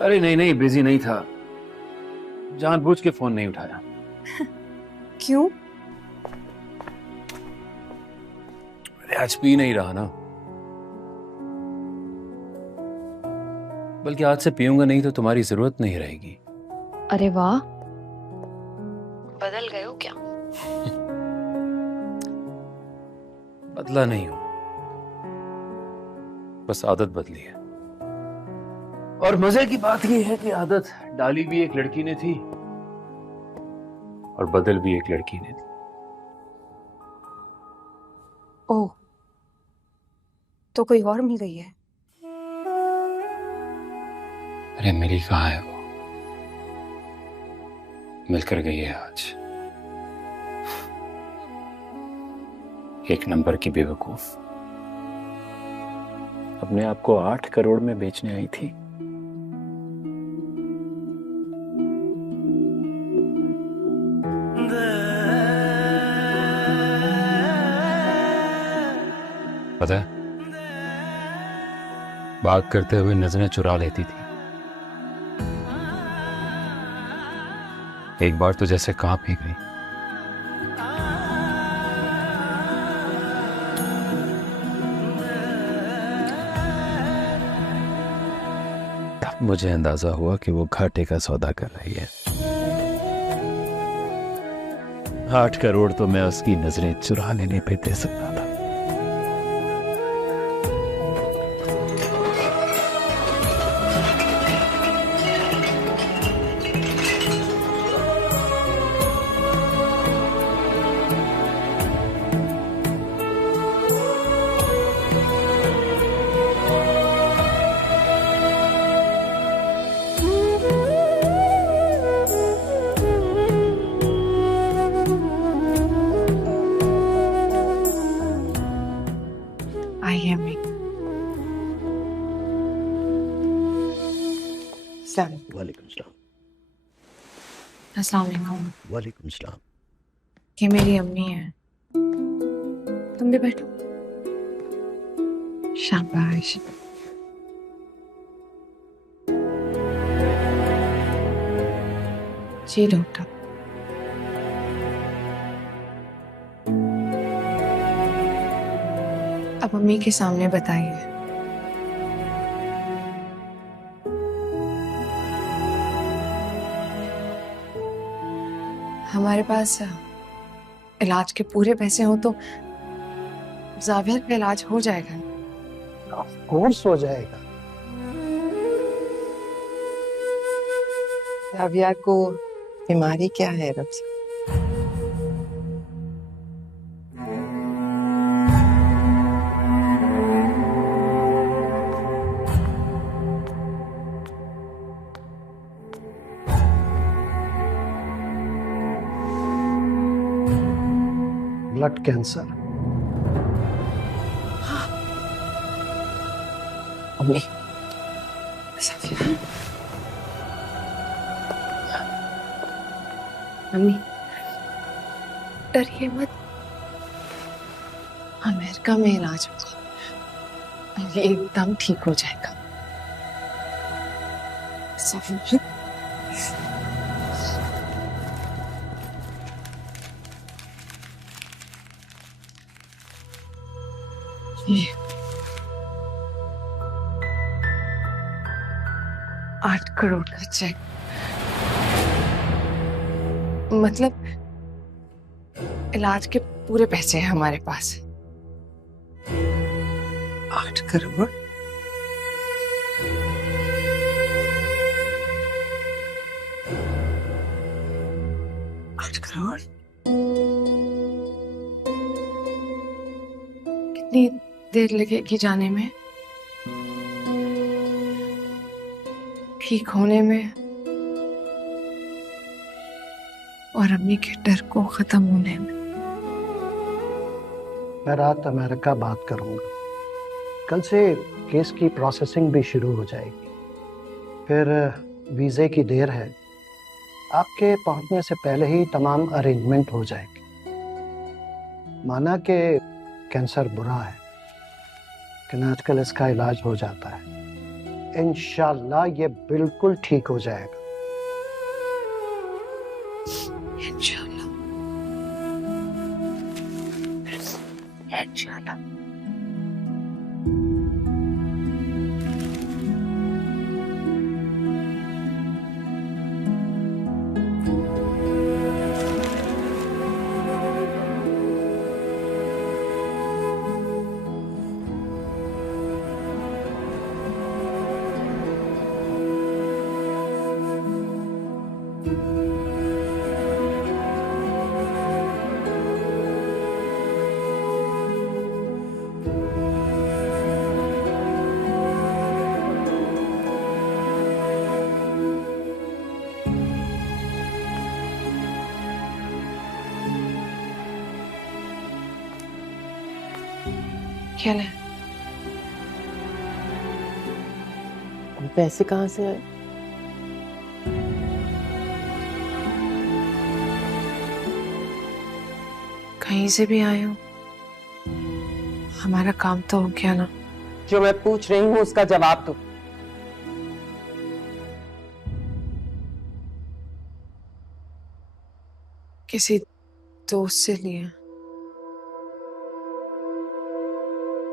अरे नहीं नहीं, बिजी नहीं था, जानबूझ के फोन नहीं उठाया। क्यों? अरे आज पी नहीं रहा ना, बल्कि आज से पीऊंगा नहीं तो तुम्हारी जरूरत नहीं रहेगी। अरे वाह, बदल गए हो क्या? बदला नहीं हूं, बस आदत बदली है। और मजे की बात यह है कि आदत डाली भी एक लड़की ने थी और बदल भी एक लड़की ने थी। ओह, तो कोई और मिल गई है? अरे मिली कहाँ है वो, मिलकर गई है आज। एक नंबर की बेवकूफ, अपने आप को 8 करोड़ में बेचने आई थी। पता है, बात करते हुए नजरें चुरा लेती थी। एक बार तो जैसे कांप ही गई। तब मुझे अंदाजा हुआ कि वो घाटे का सौदा कर रही है। 8 करोड़ तो मैं उसकी नजरें चुरा लेने पे दे सकता था। आई एम वालेकुम सलाम। अस्सलाम वालेकुम। वालेकुम सलाम। ये मेरी अम्मी है, तुम भी बैठो। शाबाश। जी डॉक्टर। अब अम्मी के सामने बताइए। हमारे पास इलाज के पूरे पैसे हो तो जावियर का इलाज हो जाएगा। ऑफ कोर्स हो जाएगा। जाविया को बीमारी क्या है रब्जा? Blood cancer. अम्मी, मम्मी डरिए मत, अमेरिका में इलाज होगा, ये एकदम ठीक हो जाएगा। सफिया, ये 8 करोड़ का चेक, मतलब इलाज के पूरे पैसे हैं हमारे पास। 8 करोड़? कितनी देर लगेगी जाने में, ठीक होने में और अम्मी के डर को खत्म होने में? मैं रात अमेरिका बात करूंगा। कल से केस की प्रोसेसिंग भी शुरू हो जाएगी। फिर वीज़े की देर है, आपके पहुंचने से पहले ही तमाम अरेंजमेंट हो जाएगी। माना कि कैंसर बुरा है, लेकिन आजकल इसका इलाज हो जाता है। इंशाल्लाह ये बिल्कुल ठीक हो जाएगा। इंशाल्लाह। इंशाल्लाह। क्या है? पैसे कहाँ से आए? कहीं से भी आए हो, हमारा काम तो हो गया ना। जो मैं पूछ रही हूँ उसका जवाब दो। किसी दोस्त से लिए।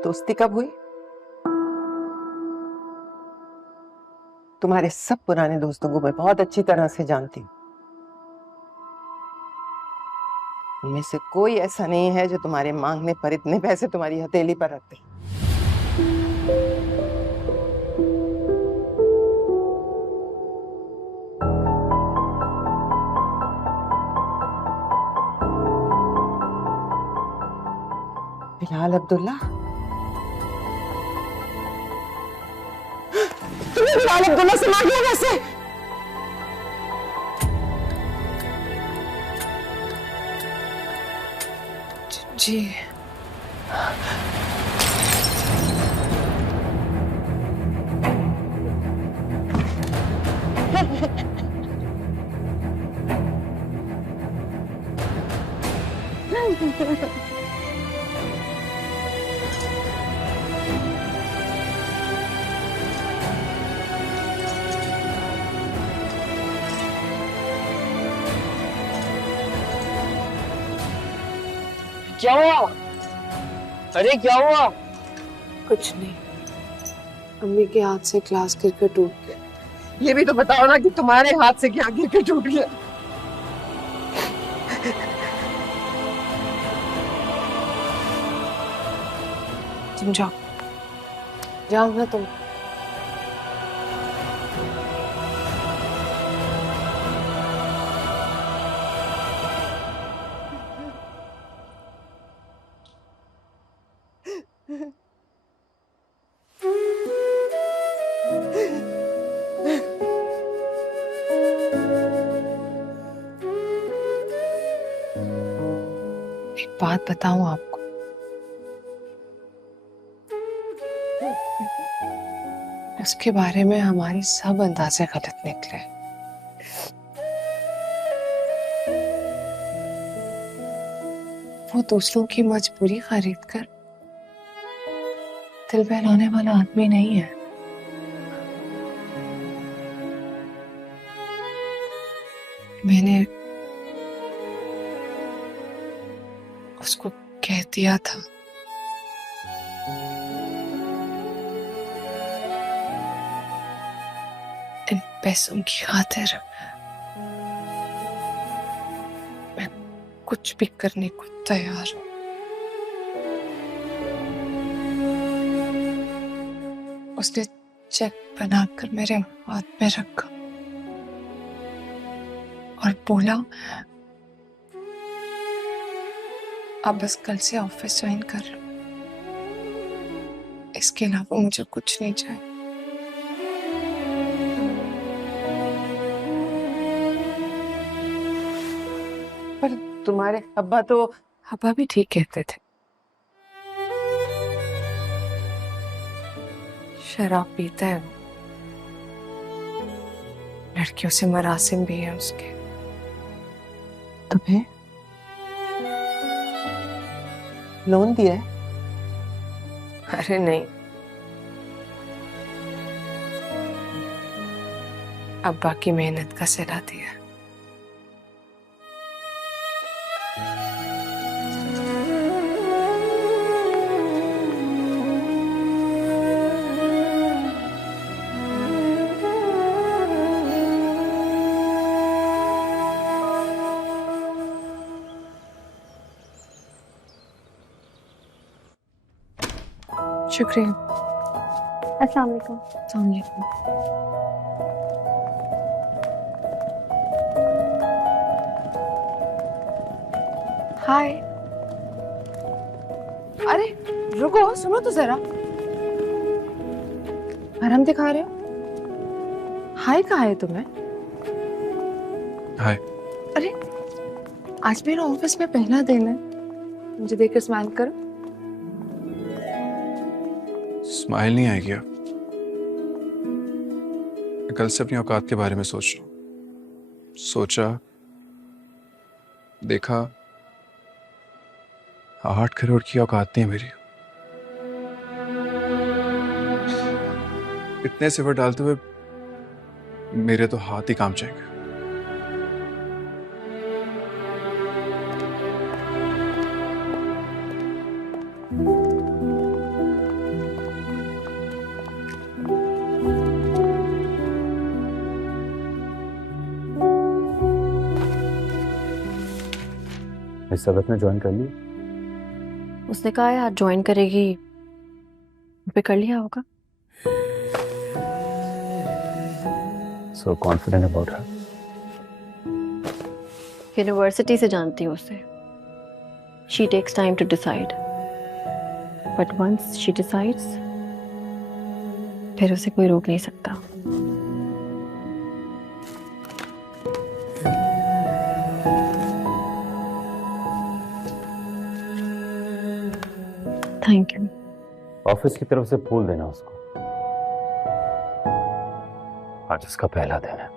दोस्ती कब हुई? तुम्हारे सब पुराने दोस्तों को मैं बहुत अच्छी तरह से जानती हूँ। उनमें से कोई ऐसा नहीं है जो तुम्हारे मांगने पर इतने पैसे तुम्हारी हथेली पर रखते। बिलाल अब्दुल्ला, तुमने बिलाल अब्दुल्ला से मांग लिया पैसे? जी। क्या हुआ? अरे क्या हुआ? कुछ नहीं, अम्मी के हाथ से ग्लास गिरकर टूट गया। ये भी तो बताओ ना कि तुम्हारे हाथ से क्या गिर के टूट गया। तुम जाओ, जाओ ना तुम। एक बात बताऊं आपको, उसके बारे में हमारे सब अंदाजे गलत निकले। वो दूसरों की मजबूरी खरीद कर दिल बहलाने वाला आदमी नहीं है। मैंने उसको कह दिया था इन पैसों की खातिर मैं कुछ भी करने को तैयार हूं। उसने चेक बनाकर मेरे हाथ में रखा और बोला, आप बस कल से ऑफिस ज्वाइन कर लो, इसके अलावा मुझे कुछ नहीं चाहिए। पर तुम्हारे अब्बा तो अब्बा भी ठीक कहते थे। शराब पीता है वो, लड़कियों से मरासिम भी है उसके। तुम्हें लोन दिया है? अरे नहीं, अब्बा की मेहनत का सिला दिया। शुक्रिया। अस्सलाम वालेकुम। अस्सलाम वालेकुम। हाय। अरे रुको, सुनो तो जरा। भरम दिखा रहे हो? हाय कहा है तुम्हें? हाय। अरे आज मेरा ऑफिस में पहला दिन है, मुझे देख के स्माइल करो। स्माइल नहीं आएगी अब। मैं कल से अपनी औकात के बारे में सोच रहा हूँ। सोचा, देखा, 8 करोड़ की औकात नहीं है मेरी। इतने सिफर डालते हुए मेरे तो हाथ ही काम जाएंगे। इस सबक ने ज्वाइन कर ली? उसने कहा है आज ज्वाइन करेगी, पे कर लिया होगा। So confident about her. University से जानती हूँ उसे। She takes time to decide, but once she decides, फिर उसे कोई रोक नहीं सकता। Thank you. ऑफिस की तरफ से फूल देना उसको। आज उसका पहला दिन है।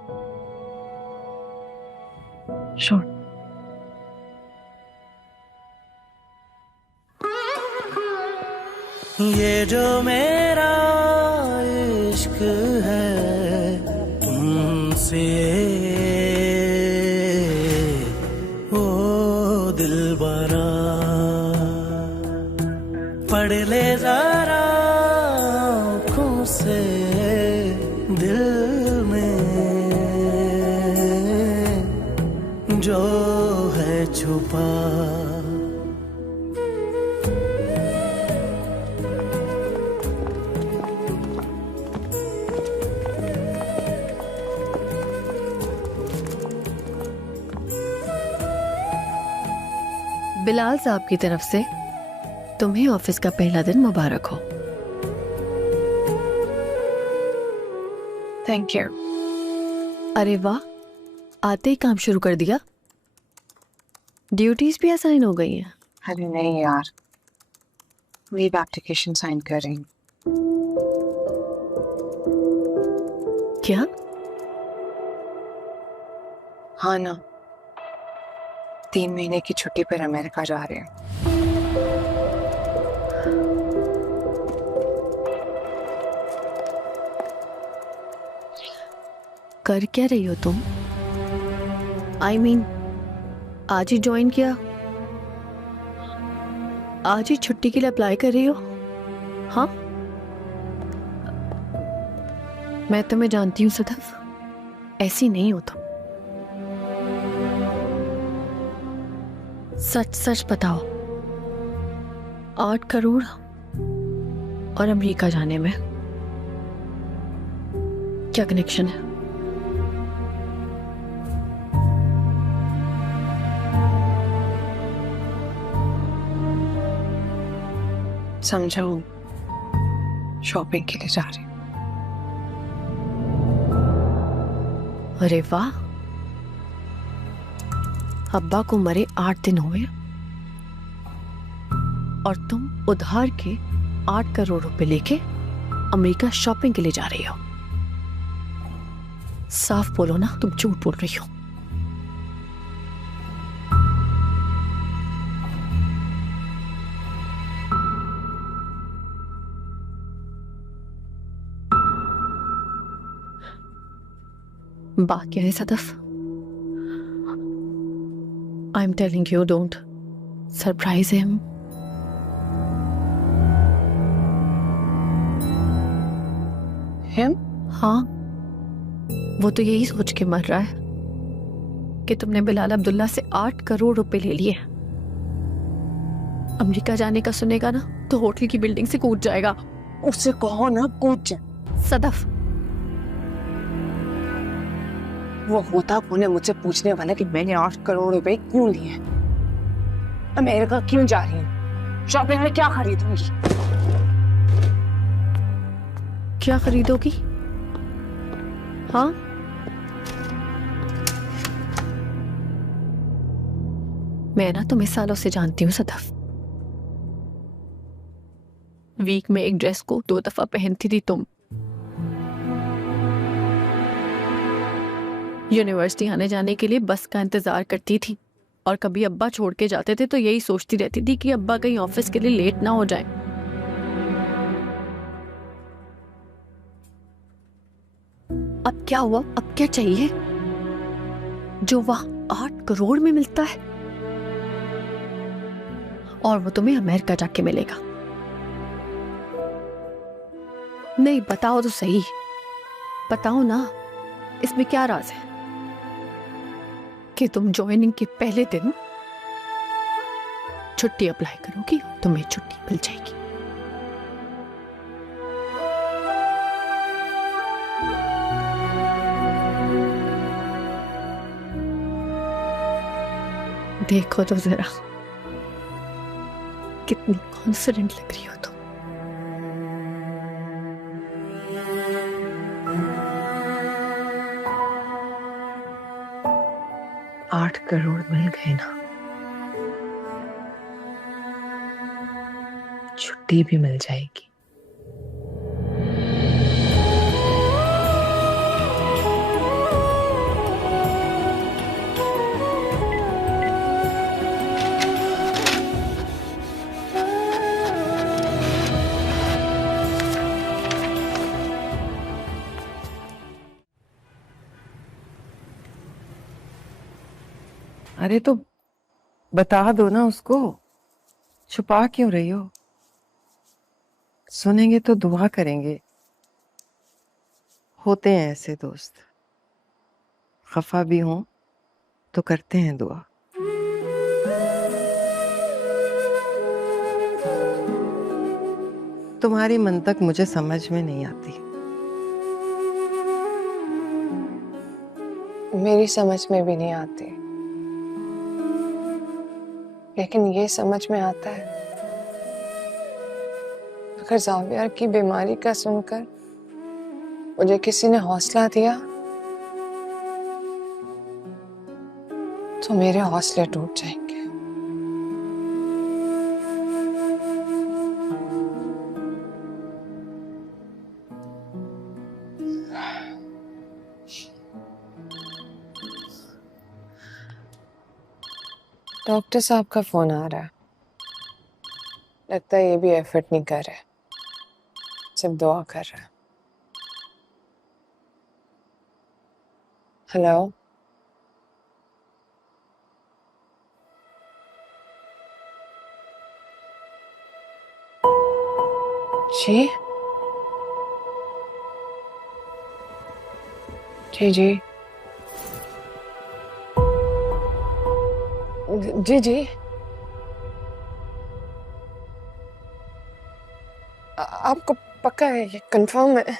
श्योर। ये जो मेरा इश्क है तुमसे, ओ दिलबरा पढ़ ले जरा आँखों से दिल में जो है छुपा। बिलाल साहब की तरफ से तुम्हें ऑफिस का पहला दिन मुबारक हो। Thank you. अरे वाह, आते ही काम शुरू कर दिया। ड्यूटीज भी असाइन हो गई हैं। अरे नहीं यार, लीव एप्लीकेशन साइन कर रही हूँ। क्या? हाँ ना, 3 महीने की छुट्टी पर अमेरिका जा रहे हैं। कर क्या रही हो तुम? I mean, आज ही ज्वाइन किया, आज ही छुट्टी के लिए अप्लाई कर रही हो? हाँ, मैं तुम्हें जानती हूँ सदफ, ऐसी नहीं हो तुम। सच सच बताओ, 8 करोड़ और अमेरिका जाने में क्या कनेक्शन है? समझो, शॉपिंग के लिए जा रही हूँ। अरे वाह, अब्बा को मरे 8 दिन हुए और तुम उधार के 8 करोड़ रुपए लेके अमेरिका शॉपिंग के लिए जा रही हो। साफ बोलो ना, तुम झूठ बोल रही हो। बात क्या है Sadaf? I am telling you, don't surprise him. Him? हाँ, वो तो यही सोच के मर रहा है कि तुमने बिलाल अब्दुल्ला से 8 करोड़ रुपए ले लिए। अमेरिका जाने का सुनेगा ना तो होटल की बिल्डिंग से कूद जाएगा। उससे कहो ना कूद जाए। सदफ, वो होता कौन है मुझसे पूछने वाला कि मैंने 8 करोड़ रुपए क्यों लिए, अमेरिका क्यों जा रही हूँ, शॉपिंग में क्या खरीदूंगी? क्या खरीदोगी? हाँ, मैं ना तुम्हें सालों से जानती हूँ सदफ। वीक में एक ड्रेस को 2 दफा पहनती थी तुम। यूनिवर्सिटी आने जाने के लिए बस का इंतजार करती थी, और कभी अब्बा छोड़ के जाते थे तो यही सोचती रहती थी कि अब्बा कहीं ऑफिस के लिए लेट ना हो जाए। अब क्या हुआ? अब क्या चाहिए जो वहां 8 करोड़ में मिलता है, और वो तुम्हें अमेरिका जाके मिलेगा? नहीं, बताओ तो सही, बताओ ना, इसमें क्या राज है कि तुम ज्वाइनिंग के पहले दिन छुट्टी अप्लाई करोगी, तुम्हें छुट्टी मिल जाएगी। देखो तो जरा कितनी कॉन्फिडेंट लग रही हो तुम। आठ करोड़ मिल गए ना, छुट्टी भी मिल जाएगी। अरे तो बता दो ना उसको, छुपा क्यों रही हो? सुनेंगे तो दुआ करेंगे। होते हैं ऐसे दोस्त, खफा भी हों तो करते हैं दुआ। तुम्हारी मंतक मुझे समझ में नहीं आती। मेरी समझ में भी नहीं आती, लेकिन ये समझ में आता है, अगर जावियर की बीमारी का सुनकर मुझे किसी ने हौसला दिया तो मेरे हौसले टूट जाएंगे। डॉक्टर साहब का फोन आ रहा है, लगता है ये भी एफर्ट नहीं कर रहे, सिर्फ दुआ कर रहा है। हेलो, जी जी जी जी जी, आपको पक्का है, ये कंफर्म है?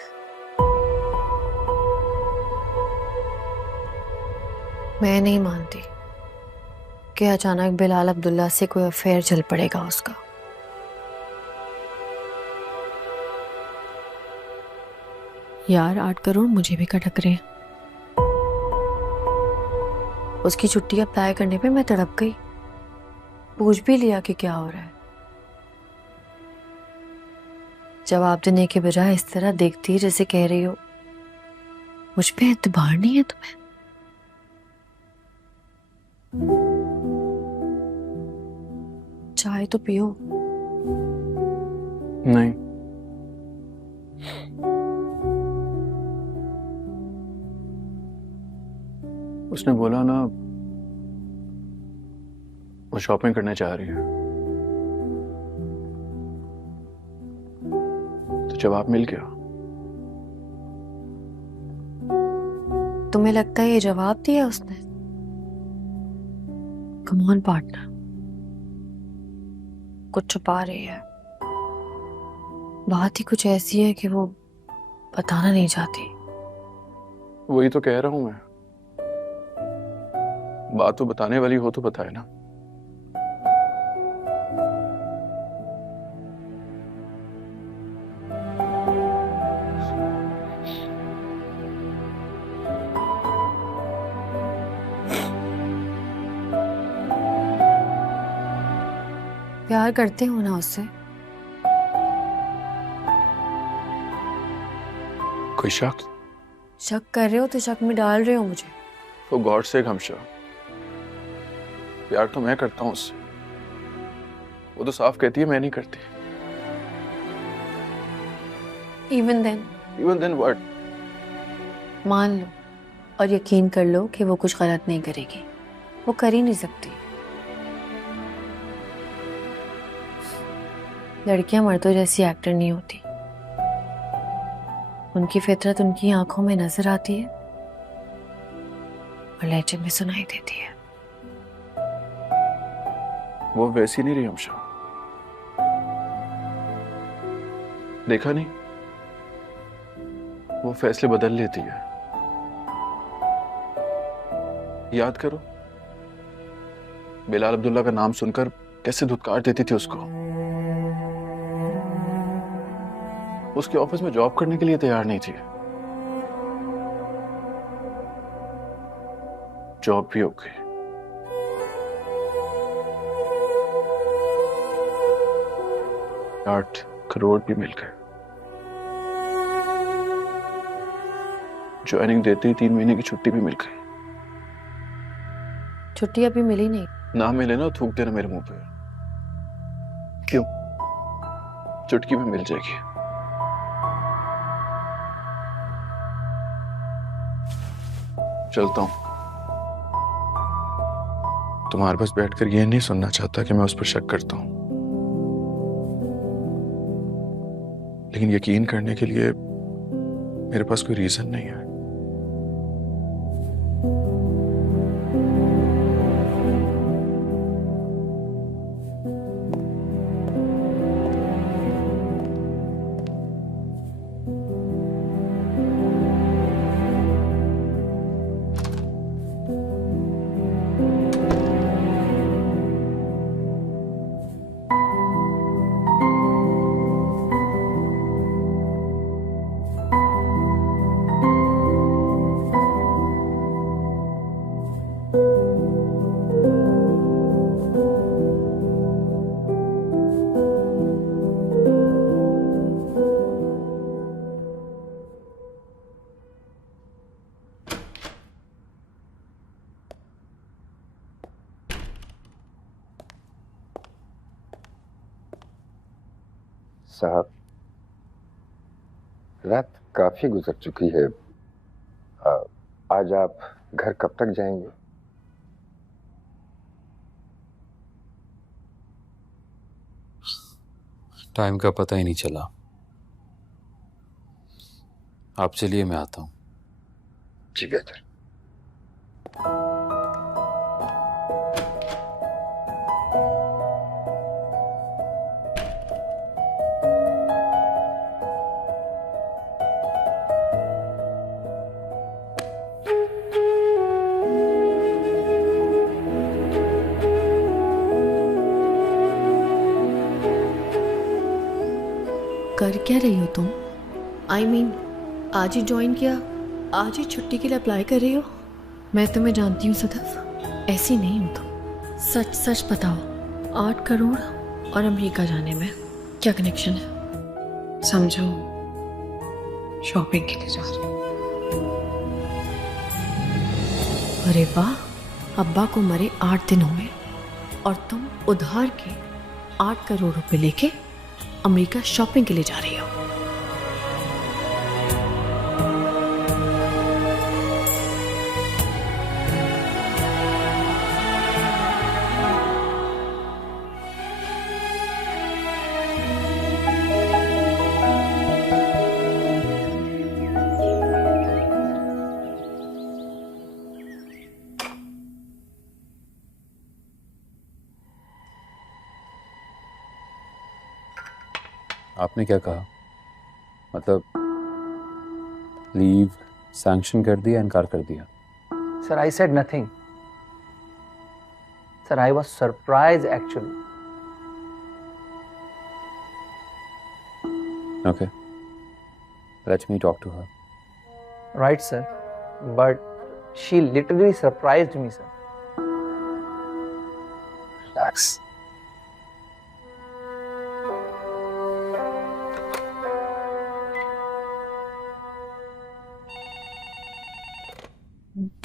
मैं नहीं मानती कि अचानक बिलाल अब्दुल्ला से कोई अफेयर चल पड़ेगा उसका। यार 8 करोड़ मुझे भी खटक रहे हैं। उसकी छुट्टी अप्लाई करने पे मैं तड़प गई, पूछ भी लिया कि क्या हो रहा है। जवाब देने के बजाय इस तरह देखती जैसे कह रही हो मुझ पे एतबार नहीं है तुम्हें। चाय तो पियो। नहीं, उसने बोला ना वो शॉपिंग करने जा रही है, तो जवाब मिल गया। तुम्हें लगता है ये जवाब दिया उसने? कम ऑन पार्टनर, कुछ छुपा रही है। बात ही कुछ ऐसी है कि वो बताना नहीं चाहती। वही तो कह रहा हूं मैं, बात तो बताने वाली हो तो बताए ना। प्यार करते हो ना उससे? कोई शक? शक कर रहे हो तो शक में डाल रहे हो मुझे। तो गॉड से हमशा प्यार तो मैं करता हूं उससे, वो तो साफ कहती है मैं नहीं करती। Even then? Even then what? मान लो और यकीन कर लो कि वो कुछ गलत नहीं करेगी, वो कर ही नहीं सकती। लड़कियां मर्दों जैसी एक्टर नहीं होती, उनकी फितरत उनकी आंखों में नजर आती है और लहजे में सुनाई देती है। वो वैसी नहीं रही हमशा, देखा नहीं, वो फैसले बदल लेती है। याद करो बिलाल अब्दुल्ला का नाम सुनकर कैसे धुतकार देती थी उसको। उसके ऑफिस में जॉब करने के लिए तैयार नहीं थी, जॉब भी हो गई। 8 करोड़ भी मिल गए। ज्वाइनिंग देते ही 3 महीने की छुट्टी भी मिल गई। छुट्टी अभी मिली नहीं। ना मिले ना थूक देना मेरे मुंह पे। क्यों? चुटकी भी मिल जाएगी। चलता हूं। तुम्हारे पास बैठकर यह नहीं सुनना चाहता कि मैं उस पर शक करता हूं, लेकिन यकीन करने के लिए मेरे पास कोई रीजन नहीं है। साहब, रात काफी गुजर चुकी है। आज आप घर कब तक जाएंगे? टाइम का पता ही नहीं चला। आप चलिए, मैं आता हूं। जी बेहतर। कर क्या रही हो तुम? I mean, आज ही ज्वाइन किया, आज ही छुट्टी के लिए अप्लाई कर रही हो? मैं तुम्हें जानती हूँ सदफ, ऐसी नहीं हूँ तुम। सच सच बताओ, 8 करोड़ और अमेरिका जाने में क्या कनेक्शन है? समझो शॉपिंग के लिए जा रही हूँ। अरे वाह, अब्बा को मरे 8 दिन हुए और तुम उधार के 8 करोड़ रुपए लेके अमेरिका शॉपिंग के लिए जा रही हो। आपने क्या कहा? मतलब लीव सैंक्शन कर दिया, इनकार कर दिया? Sir, I said nothing. Sir, I was surprised actually. Okay. Let me talk to her. Right, sir. But she literally surprised me, sir. Relax.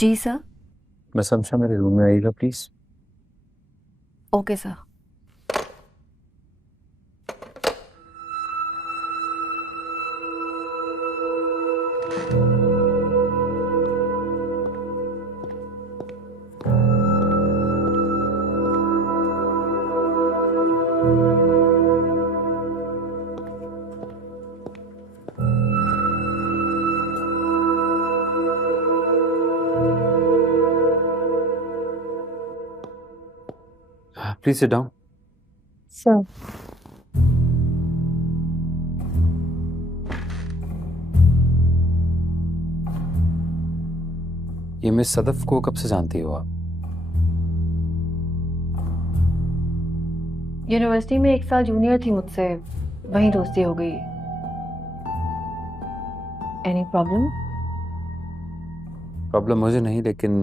Ji sir. बस हमशा मेरे रूम में आइएगा please. Okay sir. Please sit down. Sir ये miss Sadaf को कब से जानती हो आप? यूनिवर्सिटी में 1 साल जूनियर थी मुझसे, वहीं दोस्ती हो गई। Any problem? प्रॉब्लम मुझे नहीं, लेकिन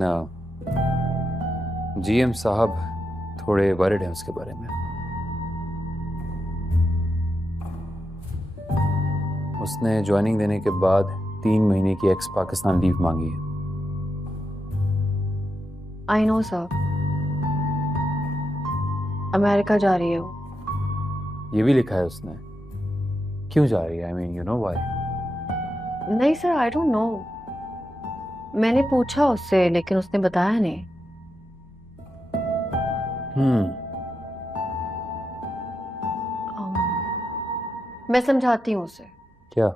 जीएम साहब थोड़े वरिड हैं उसके बारे में। उसने ज्वाइनिंग देने के बाद 3 महीने की एक्स पाकिस्तान लीव मांगी है। आई नो सर, अमेरिका जा रही है वो। ये भी लिखा है उसने। क्यों जा रही है? I mean you know why? नहीं सर, आई डोंट नो। मैंने पूछा उससे, लेकिन उसने बताया नहीं। मैं समझाती हूँ उसे। क्या?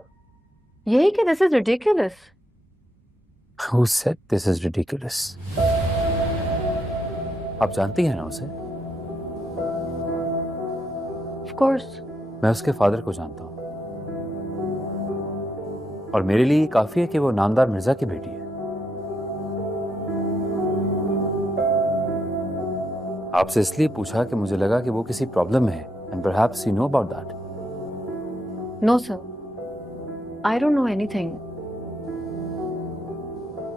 यही कि this is ridiculous. Who said this is ridiculous? आप जानती हैं ना उसे? Of course. मैं उसके फादर को जानता हूँ, और मेरे लिए ये काफी है कि वो नामदार मिर्जा की बेटी है। आपसे इसलिए पूछा कि मुझे लगा कि वो किसी प्रॉब्लम में है, and perhaps you know about that. No sir, I don't know anything.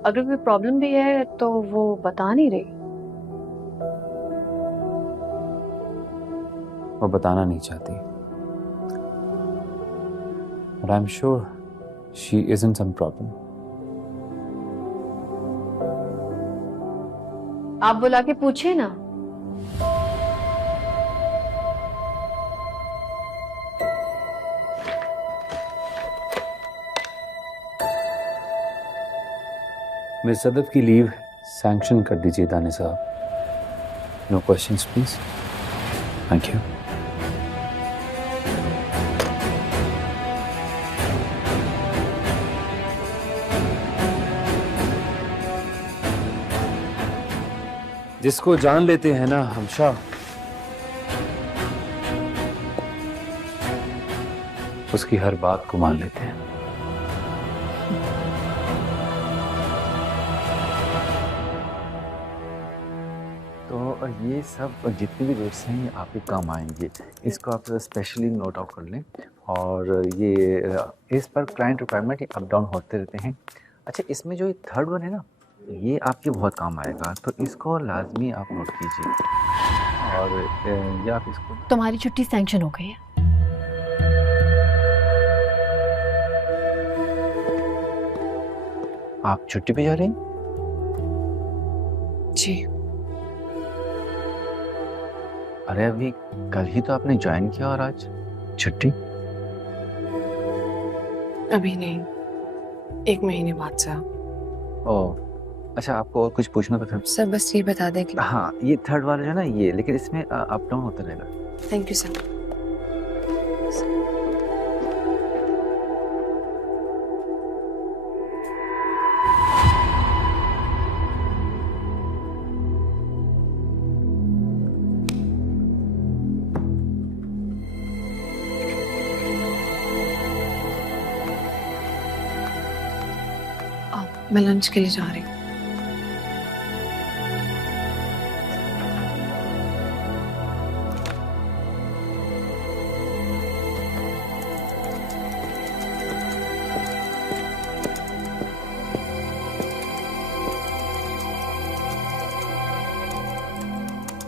अगर कोई प्रॉब्लम भी है तो वो बता नहीं रही। वो बताना नहीं चाहती, but I'm sure she isn't some problem. आप बुला के पूछिए ना। मिस सदफ की लीव सैंक्शन कर दीजिए दानिश साहब। No questions please. Thank you. जिसको जान लेते हैं ना हमशा, उसकी हर बात को मान लेते हैं। तो ये सब जितने भी रेट्स हैं ये आपके काम आएंगे। इसको आप स्पेशली नोट आउट कर लें। और ये इस पर क्लाइंट रिक्वायरमेंट अप डाउन होते रहते हैं। अच्छा, इसमें जो थर्ड वन है ना, ये आपके बहुत काम आएगा, तो इसको लाजमी आप नोट कीजिए। और ये आप इसको। तुम्हारी छुट्टी सैंक्शन हो गई है। आप छुट्टी पे जा रही हैं? जी। अरे अभी कल ही तो आपने ज्वाइन किया और आज छुट्टी? अभी नहीं, 1 महीने बाद सर। ओह अच्छा, आपको और कुछ पूछना था सर? बस ये बता दें कि हाँ, ये थर्ड वाला जो है ना ये, लेकिन इसमें अप डाउन होता रहेगा। Thank you sir. मैं लंच के लिए जा रही हूँ।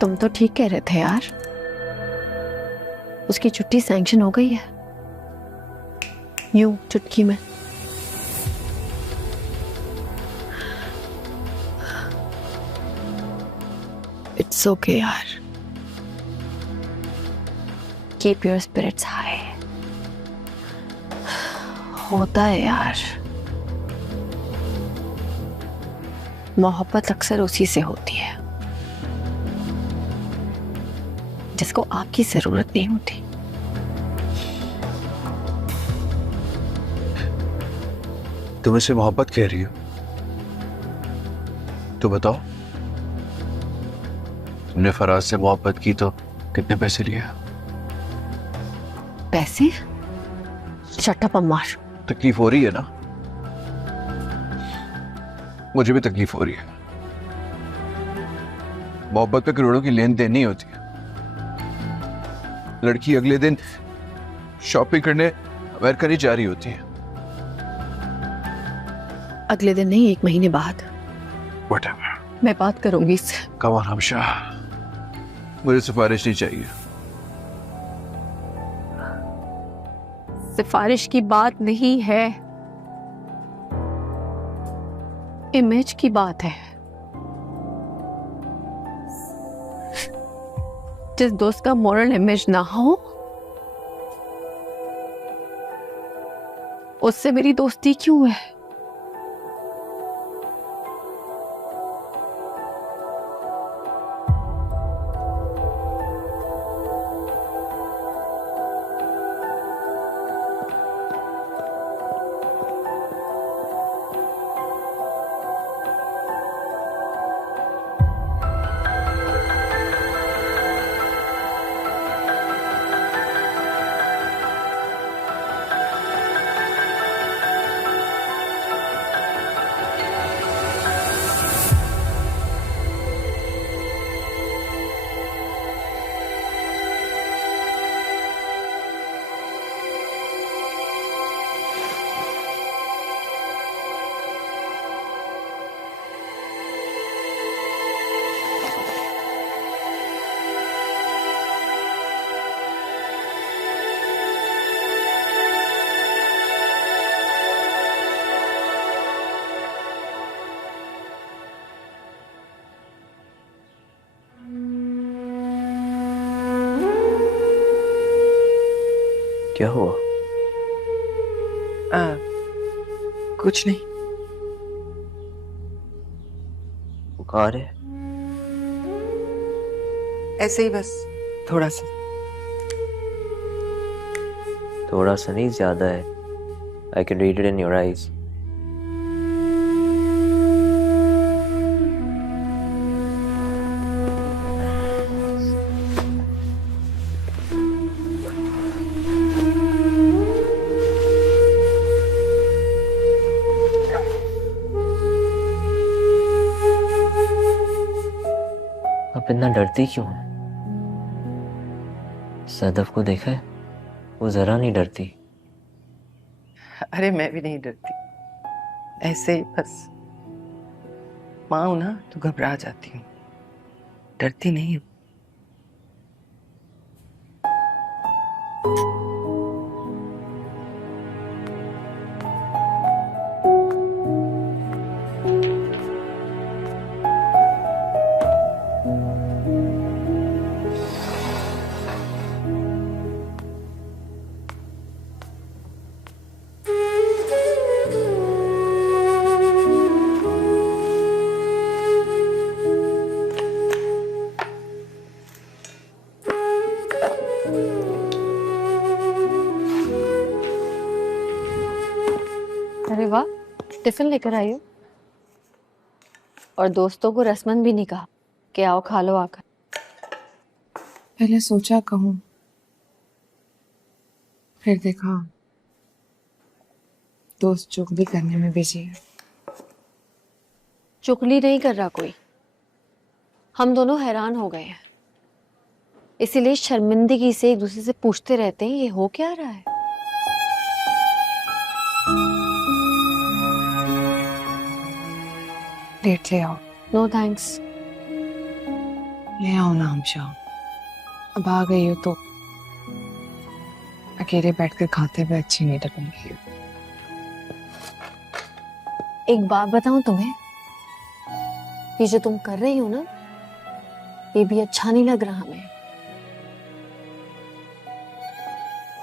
तुम तो ठीक कह रहे थे यार, उसकी छुट्टी सैंक्शन हो गई है यूं चुटकी में। इट्स ओके यार, कीप योर स्पिरिट्स हाई। होता है यार, मोहब्बत अक्सर उसी से होती है जिसको आपकी जरूरत नहीं होती। तुम इसे मोहब्बत कह रही हो तो बताओ, तुमने फराज से मोहब्बत की तो कितने पैसे लिए? पैसे? Shut up Ammar. तकलीफ हो रही है ना? मुझे भी तकलीफ हो रही है। मोहब्बत पे करोड़ों की लेन देन नहीं होती। लड़की अगले दिन शॉपिंग करने अमेरिका नहीं जा रही होती है। अगले दिन नहीं, 1 महीने बाद। Whatever. मैं बात करूंगी इससे। Come on हमशा, मुझे सिफारिश नहीं चाहिए। सिफारिश की बात नहीं है, इमेज की बात है। जिस दोस्त का मॉरल इमेज ना हो उससे मेरी दोस्ती क्यों है? क्या हुआ? कुछ नहीं। बुखार है? ऐसे ही बस थोड़ा सा। थोड़ा सा नहीं, ज्यादा है। I can read it in your eyes. आप इतना डरती क्यों है? सदफ को देखा है, वो जरा नहीं डरती। अरे मैं भी नहीं डरती, ऐसे ही बस माँ हूं ना तो घबरा जाती हूँ, डरती नहीं हूँ। अरे वाह, टिफिन लेकर आई हो। और दोस्तों को रसमन भी नहीं कहा कि आओ खा लो आकर। पहले सोचा कहूँ, फिर देखा दोस्त चुगली करने में बिजी है। चुगली नहीं कर रहा कोई, हम दोनों हैरान हो गए हैं, इसीलिए शर्मिंदगी से एक दूसरे से पूछते रहते हैं ये हो क्या रहा है। प्लेट ले आओ। No thanks. ले आओ ना हमशा, अब आ गई हो तो अकेले बैठकर खाते हुए अच्छी नहीं लगूंगी। एक बात बताऊं तुम्हें, ये जो तुम कर रही हो ना, ये भी अच्छा नहीं लग रहा हमें।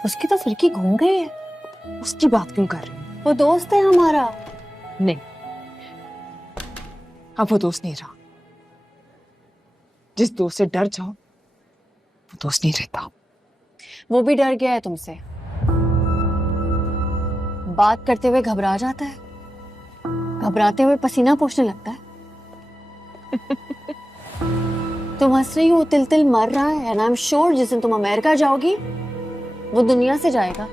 उसकी तो फिरकी घूम गई है। उसकी बात क्यों कर रही हो? वो दोस्त है हमारा। नहीं, अब वो दोस्त नहीं रहा। जिस दोस्त से डर जाओ वो दोस्त नहीं रहता। वो भी डर गया है तुमसे, बात करते हुए घबरा जाता है, घबराते हुए पसीना पोंछने लगता है। तुम हंस रही हो, तिल तिल मर रहा है, एंड आई एम श्योर जिस दिन तुम अमेरिका जाओगी वो दुनिया से जाएगा।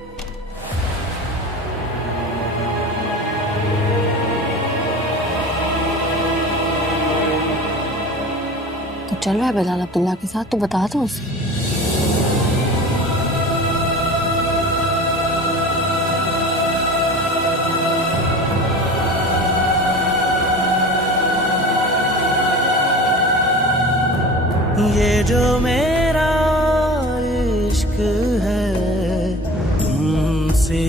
तो चल रहा है बिलाल अब्दुल्ला के साथ, तो बता दो उसे। ये जो मेरा इश्क है तुमसे